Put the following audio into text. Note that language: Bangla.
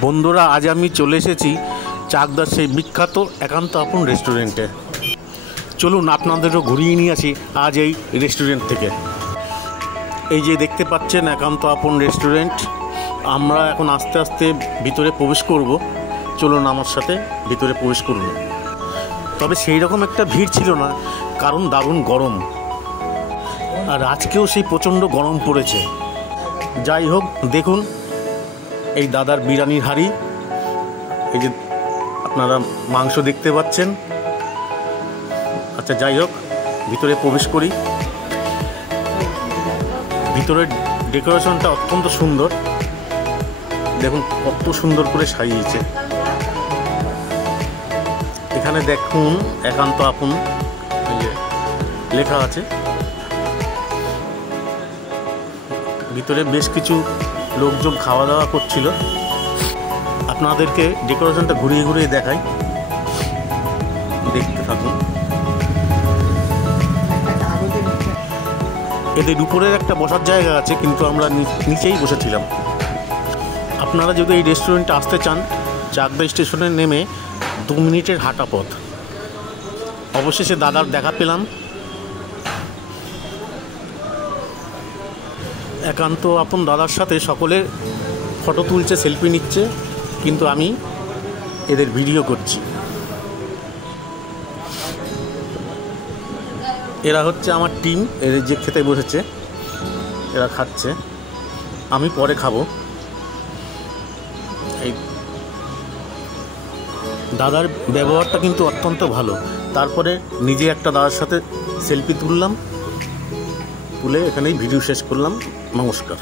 বন্ধুরা, আজ আমি চলে এসেছি চাকদার সেই বিখ্যাত একান্ত আপন রেস্টুরেন্টে। চলুন আপনাদেরও ঘুরিয়ে নিয়ে আসি আজ এই রেস্টুরেন্ট থেকে। এই যে দেখতে পাচ্ছেন একান্ত আপন রেস্টুরেন্ট। আমরা এখন আস্তে আস্তে ভিতরে প্রবেশ করব। চলুন আমার সাথে ভিতরে প্রবেশ করুন। তবে সেই রকম একটা ভিড় ছিল না, কারণ দারুণ গরম, আর আজকেও সেই প্রচণ্ড গরম পড়েছে। যাই হোক, দেখুন এই দাদার বিরিয়ানির হাঁড়ি, এই যে আপনারা মাংস দেখতে পাচ্ছেন। আচ্ছা, যাই হোক, ভিতরে প্রবেশ করি। ভিতরের ডেকোরেশনটা অত্যন্ত সুন্দর। দেখুন কত সুন্দর করে সাজিয়েছে। এখানে দেখুন একান্ত আপন লেখা আছে। ভিতরে বেশ কিছু লোকজন খাওয়া দাওয়া করছিল। আপনাদেরকে ডেকোরেশনটা ঘুরিয়ে ঘুরিয়ে দেখাই, দেখতে থাকুন। এদের উপরের একটা বসার জায়গা আছে, কিন্তু আমরা নিচেই বসেছিলাম। আপনারা যদি এই রেস্টুরেন্টে আসতে চান, চাকদা স্টেশনে নেমে 2 মিনিটের হাঁটা পথ। অবশেষে দাদার দেখা পেলাম। একান্ত আপন দাদার সাথে সকলে ফটো তুলছে, সেলফি নিচ্ছে, কিন্তু আমি এদের ভিডিও করছি। এরা হচ্ছে আমার টিম। এদের যে খেতে বসেছে, এরা খাচ্ছে, আমি পরে খাবো। এই দাদার ব্যবহারটা কিন্তু অত্যন্ত ভালো। তারপরে নিজে একটা দাদার সাথে সেলফি তুললাম, তুলে এখানেই ভিডিও শেষ করলাম। নমস্কার।